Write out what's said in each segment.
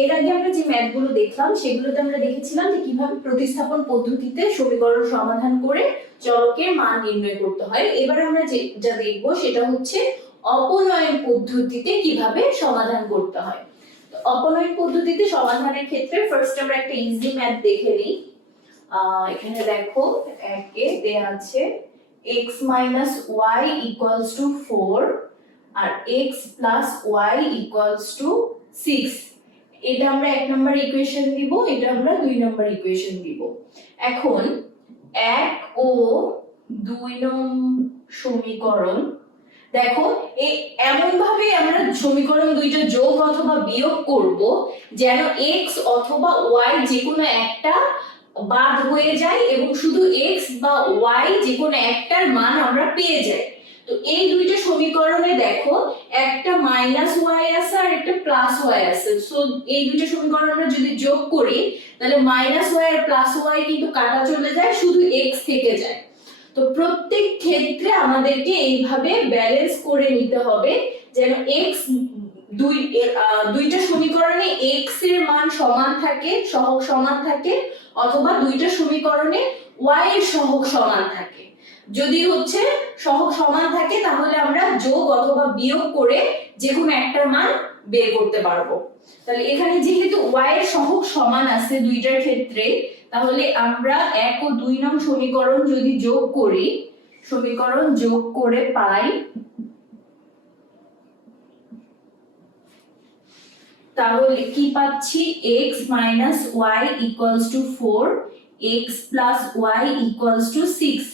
এর আগে আমরা যে ম্যাথগুলো দেখলাম সেগুলোতে আমরা দেখেছিলাম যে কিভাবে প্রতিস্থাপন পদ্ধতিতে সমীকরণ সমাধান করে চলকের মান নির্ণয় করতে হয়। এবার আমরা যা দেখব সেটা হচ্ছে অপনয়ন পদ্ধতিতে কিভাবে সমাধান করতে হয়। তো অপনয়ন পদ্ধতিতে সমাধানের ক্ষেত্রে ফার্স্ট আমরা একটা ইজি ম্যাথ দেখে নিই। এখানে দেখো একে দেয়া আছে x - y = 4 আর x + y = 6। এটা আমরা 1 নম্বর ইকুয়েশন দিব, এটা আমরা 2 নম্বর ইকুয়েশন দিব। এখন 1 ও 2 নং সমীকরণ দেখো এমন ভাবে আমরা সমীকরণ দুইটা যোগ অথবা বিয়োগ করব যেন x অথবা y যে কোনো একটা বাদ হয়ে যায় এবং শুধু x বা y যে কোনো একটার মান আমরা পেয়ে যাই। তো এই দুইটা সমীকরণে দেখো একটা -y আছে আর একটা +y আছে। সো এই দুইটা সমীকরণ আমরা যদি যোগ করি তাহলে -y আর +y কিন্তু কাটা চলে যায়, শুধু x থেকে যায়। তো প্রত্যেক ক্ষেত্রে আমাদেরকে এইভাবে ব্যালেন্স করে নিতে হবে যেন x দুইটা সমীকরণে x এর মান সমান থাকে, সহগ সমান থাকে, অথবা দুইটা সমীকরণে y এর সহগ সমান থাকে। যদি হচ্ছে সহগ সমান থাকে তাহলে আমরা যোগ অথবা বিয়োগ করে যে কোনো একটার মান বের করতে পারবো। তাহলে এখানে যেহেতু y এর সহগ সমান আছে দুইটার ক্ষেত্রে, তাহলে আমরা 1 ও 2 নং সমীকরণ যদি যোগ করি, সমীকরণ যোগ করে পাই তাহলে কি পাচ্ছি x - y = 4 x + y = 6।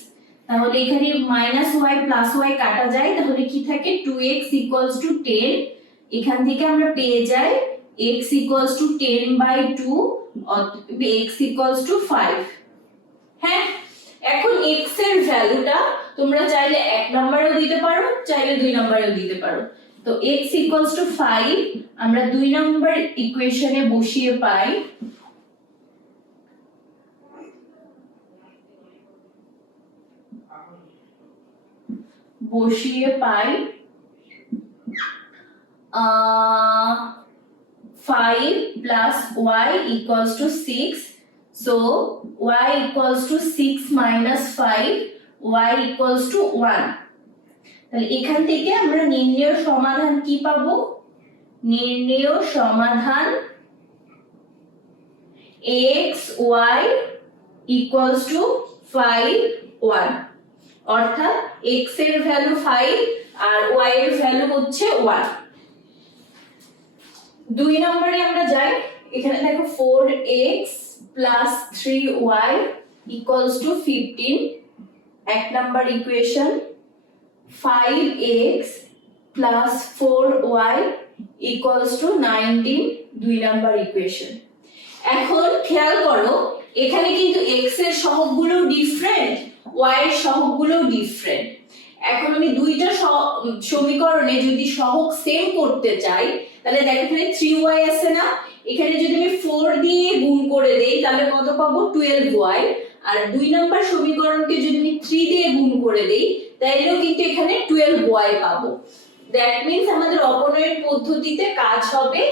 তাহলে এখানে -y + y কাটা যায়, তাহলে কি থাকে 2x = 10। এখান থেকে আমরা পেয়ে যাই x = 10/2 অথবা x = 5। হ্যাঁ, এখন x এর ভ্যালুটা তোমরা চাইলে 1 নম্বরেও দিতে পারো, চাইলে 2 নম্বরেও দিতে পারো। তো x = 5 আমরা 2 নম্বর ইকুয়েশনে বসিয়ে পাই (5 + y = 6). So y = 6 - 5, y = 1। তাহলে এখান থেকে আমরা নির্ণেয় সমাধান কি পাবো? নির্ণেয় সমাধান x y = 5 1, অর্থাৎ x এর ভ্যালু 5 আর y এর ভ্যালু হচ্ছে 1। 2 নম্বরে আমরা যাই। এখানে দেখো 4x + 3y = 15, 1 নম্বর ইকুয়েশন। 5x + 4y = 19, 2 নম্বর ইকুয়েশন। এখন খেয়াল করো এখানে কিন্তু x এর সহগগুলো ডিফারেন্ট, y এর সহগগুলো ডিফারেন্ট। এখন আমি দুইটা সমীকরণে যদি সহগ সেম করতে চাই তাহলে দেখো এখানে 3y আছে না, এখানে যদি আমি 4 দিয়ে গুণ করে দেই তাহলে কত পাবো? 12y। আর 2 নম্বর সমীকরণকে যদি আমি 3 দিয়ে গুণ করে দেই তাহলেও কিন্তু এখানে 12y পাবো। দ্যাট মিন্স আমাদের অপনয়ন পদ্ধতিতে কাজ হবে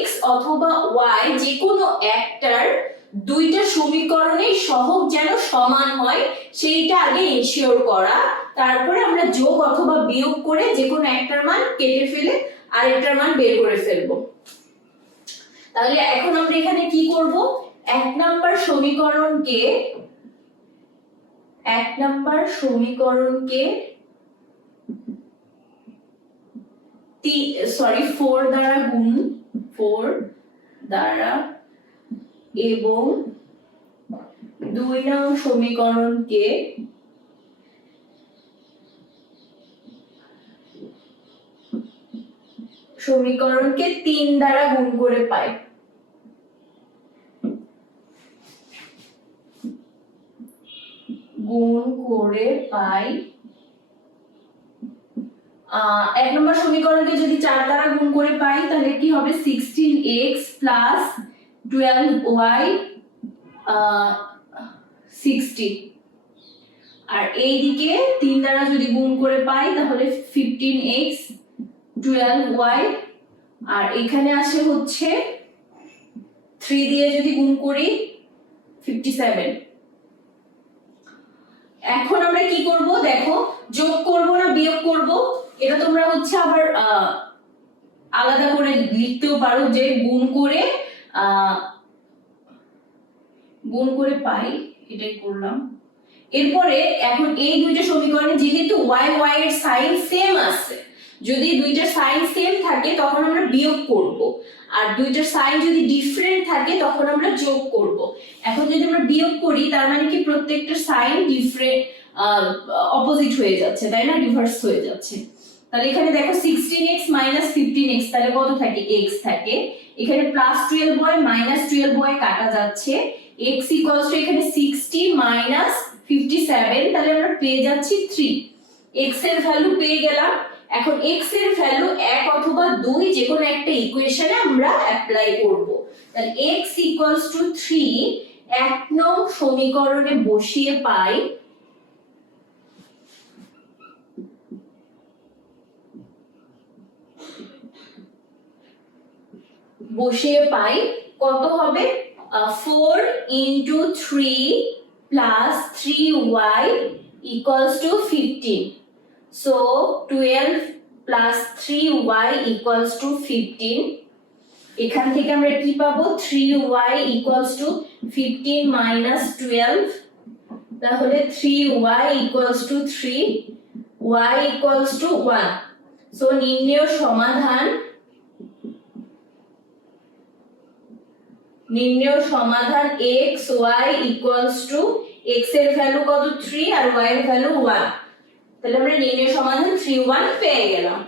x অথবা y যে কোনো একটার দুইটা সমীকরণের সহগ যেন সমান হয় সেইটা আগে ইনশিওর করা, তারপরে আমরা যোগ অথবা বিয়োগ করে যে কোনো একটার মান কেটে ফেলে আরেকটার মান বের করে ফেলবো। তাহলে এখন আমরা এখানে কি করব? 1 নম্বর সমীকরণকে 4 দ্বারা গুণ, 4 দ্বারা, এবং 2 নং সমীকরণকে 3 দ্বারা গুণ করে পাই। গুণ করে পাই 1 নম্বর সমীকরণকে যদি 4 দ্বারা গুণ করে পাই তাহলে কি হবে? 16x + 12y 60। আর এইদিকে 3 দ্বারা যদি গুণ করে পাই তাহলে 15x 12y, আর এখানে আসে হচ্ছে 3 দিয়ে যদি গুণ করি 57। এখন আমরা কি করব দেখো, যোগ করব না বিয়োগ করব, এটা তোমরা হচ্ছে আবার আলাদা করে লিখতেও পারো যে গুণ করে পাই, এটাই করলাম। এরপরে এখন এই দুইটা সমীকরণে যেহেতু y এর সাইন সেম আছে, যদি দুইটার সাইন সেম থাকে তখন আমরা বিয়োগ করব, আর দুইটার সাইন যদি ডিফারেন্ট থাকে তখন আমরা যোগ করব। এখন যদি আমরা বিয়োগ করি তার মানে কি প্রত্যেকটার সাইন ডিফারেন্ট, অপোজিট হয়ে যাচ্ছে, তাই না, রিভার্স হয়ে যাচ্ছে। তাহলে এখানে দেখো 16x - 15x, তাহলে কত থাকে, x থাকে। এখানে +12y -12y কাটা যাচ্ছে, x = এখানে 60 - 57, তাহলে আমরা পেয়ে যাচ্ছি 3। x এর ভ্যালু পেয়ে গেলাম। এখন x এর ভ্যালু 1 অথবা 2 যে কোনো একটা ইকুয়েশনে আমরা অ্যাপ্লাই করব। তাহলে x = 3 এক নং সমীকরণে বসিয়ে পাই কত হবে, 4 × 3 + 3y = 15। So 12 + 3y = 15। এখান থেকে আমরা কি পাবো, 3y = 15 - 12, তাহলে 3y = 3, y = 1। সো নির্ণেয় সমাধান x y = x এর ভ্যালু কত, 3, আর y এর ভ্যালু 1, তাহলে আমরা নির্ণেয় সমাধান 3 1 পেয়ে গেলাম।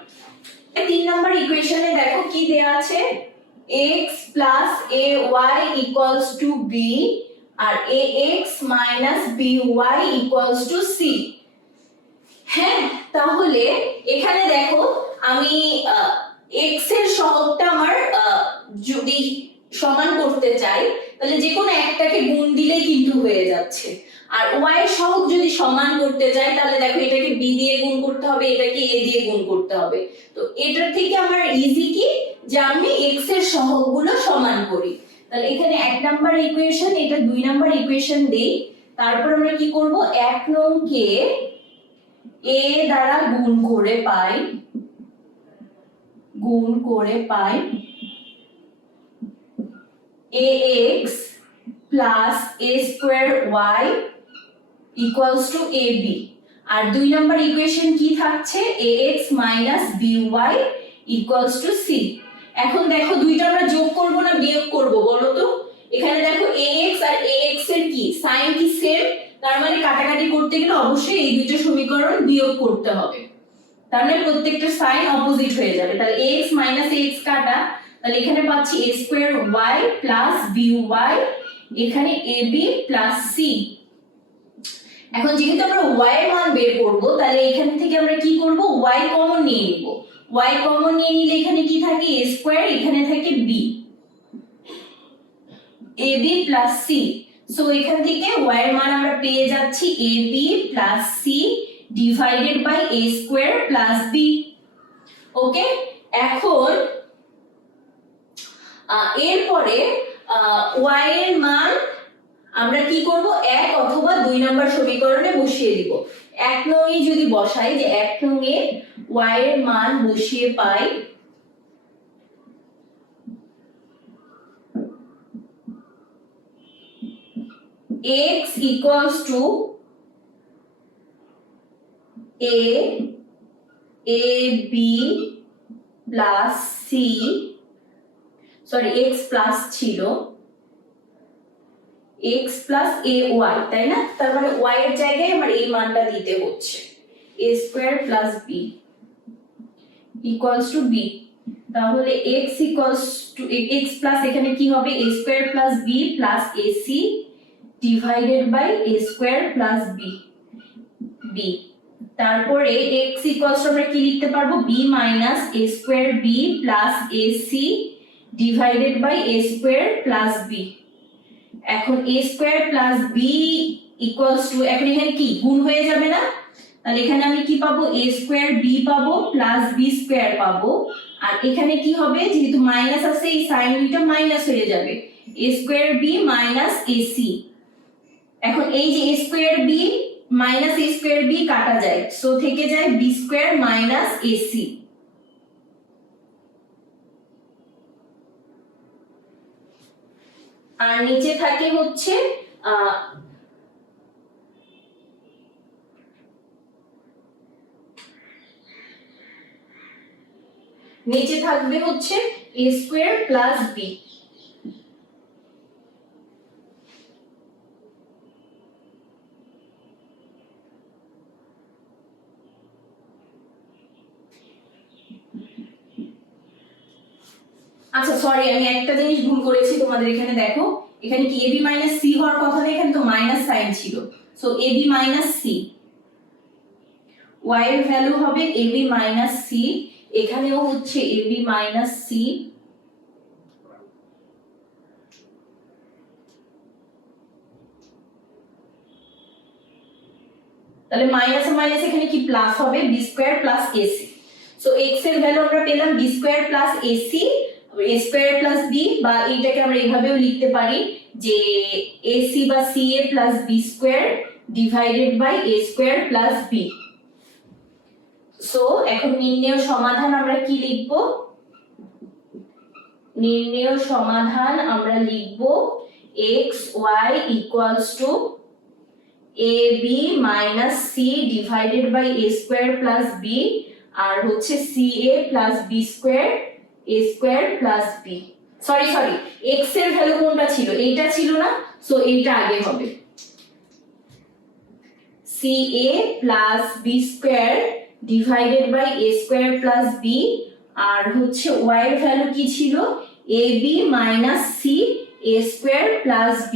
3 নম্বর ইকুয়েশনে দেখো কি দেয়া আছে, x + ay = b R ax - by = c। হ্যাঁ, তাহলে এখানে দেখো আমি x এর সহগটা আমার যদি সমান করতে চাই তাহলে যে কোনো একটাকে গুণ দিলেই কিন্তু হয়ে যাচ্ছে, আর y এর সহগ যদি সমান করতে চাই তাহলে দেখো এটাকে b দিয়ে গুণ করতে হবে, এটাকে a দিয়ে গুণ করতে হবে। তো এটার থেকে আমার ইজি কি যে আমি x এর সহগগুলো সমান করি। তাহলে এখানে 1 নাম্বার ইকুয়েশন, এটা 2 নাম্বার ইকুয়েশন দেই, তারপর আমরা কি করব, 1 নং কে a দ্বারা গুণ করে পাই ax + a²y = ab, আর 2 নাম্বার ইকুয়েশন কি থাকছে, ax - by = c। এখন দেখো দুইটা আমরা যোগ করব না বিয়োগ করব বলো তো। এখানে দেখো ax আর ax এর কি সাইন কি সেম, তার মানে কাটাকাটি করতে গেলে অবশ্যই এই দুইটা সমীকরণ বিয়োগ করতে হবে, তার মানে প্রত্যেকটা সাইন অপোজিট হয়ে যাবে। তাহলে ax - ax কাটা, তাহলে এখানে পাচ্ছি a²y + by, এখানে ab + c। এখন যেহেতু আমরা y এর মান বের করব তাহলে এখান থেকে আমরা কি করব, y কমন নিয়ে নিব। y কমন নিয়ে নিলে এখানে কি থাকে, a², এখানে থাকে b, ab + c। সো এখান থেকে y এর মান আমরা পেয়ে যাচ্ছি ab + c divided by a² + b। Okay, এখন এরপরে y এর মান আমরা কি করব, 1 অথবা 2 নাম্বার সমীকরণে বসিয়ে দিব। 1 নং এ যদি বসাই, যে 1 নং এ y এর মান বসিয়ে পাই x = ab + c, sorry x plus ছিল, x + ay, তাই না, তার মানে y এর জায়গায় আমার এই মানটা দিতে হচ্ছে, a² + b = b। তাহলে x প্লাস এখানে কি হবে, a² + b + ac divided by a² + b। তারপরে x আমরা কি লিখতে পারবো, b - a²b + ac divided by a² + b। এখন a² + b এখন এখানে কি গুণ হয়ে যাবে না, তাহলে এখানে আমি কি পাবো, a²b পাবো + b² পাবো, আর এখানে কি হবে, যেহেতু মাইনাস আছে এই সাইন দুইটা মাইনাস হয়ে যাবে, a square b minus ac। এখন এই যে a square b minus a square b কাটা যায়, সো থেকে যায় b স্কয়ার মাইনাস ac। আর নিচে থাকে হচ্ছে নিচে থাকবে হচ্ছে a স্কয়ার প্লাস b। আচ্ছা সরি, আমি একটা জিনিস ভুল করেছি তোমাদের, এখানে দেখো, এখানে কি ab মাইনাস c হওয়ার কথা না, এখানে তো মাইনাস সাইন ছিল, so ab minus c, y এর ভ্যালু হবে ab মাইনাস c, এখানেও হচ্ছে ab মাইনাস c। তাহলে মাইনাস মাইনাস এখানে কি প্লাস হবে, b square plus ac। So x এর ভ্যালু আমরা পেলাম b square plus ac, a square plus b, বা এইটাকে আমরা এইভাবেও লিখতে পারি যে ac বা ca plus b square divided by a square plus b। So এখন নির্ণেয় সমাধান আমরা কি লিখব, নির্ণেয় সমাধান আমরা লিখব x y equals to ab minus c divided by a square plus b, আর হচ্ছে ca plus b square a square plus b। Sorry sorry, x এর ভ্যালু কোনটা ছিল, এইটা ছিল না, সো এইটা আগে হবে ca plus b square divided by a square plus b, আর হচ্ছে y এর ভ্যালু কি ছিল ab minus c a square plus b।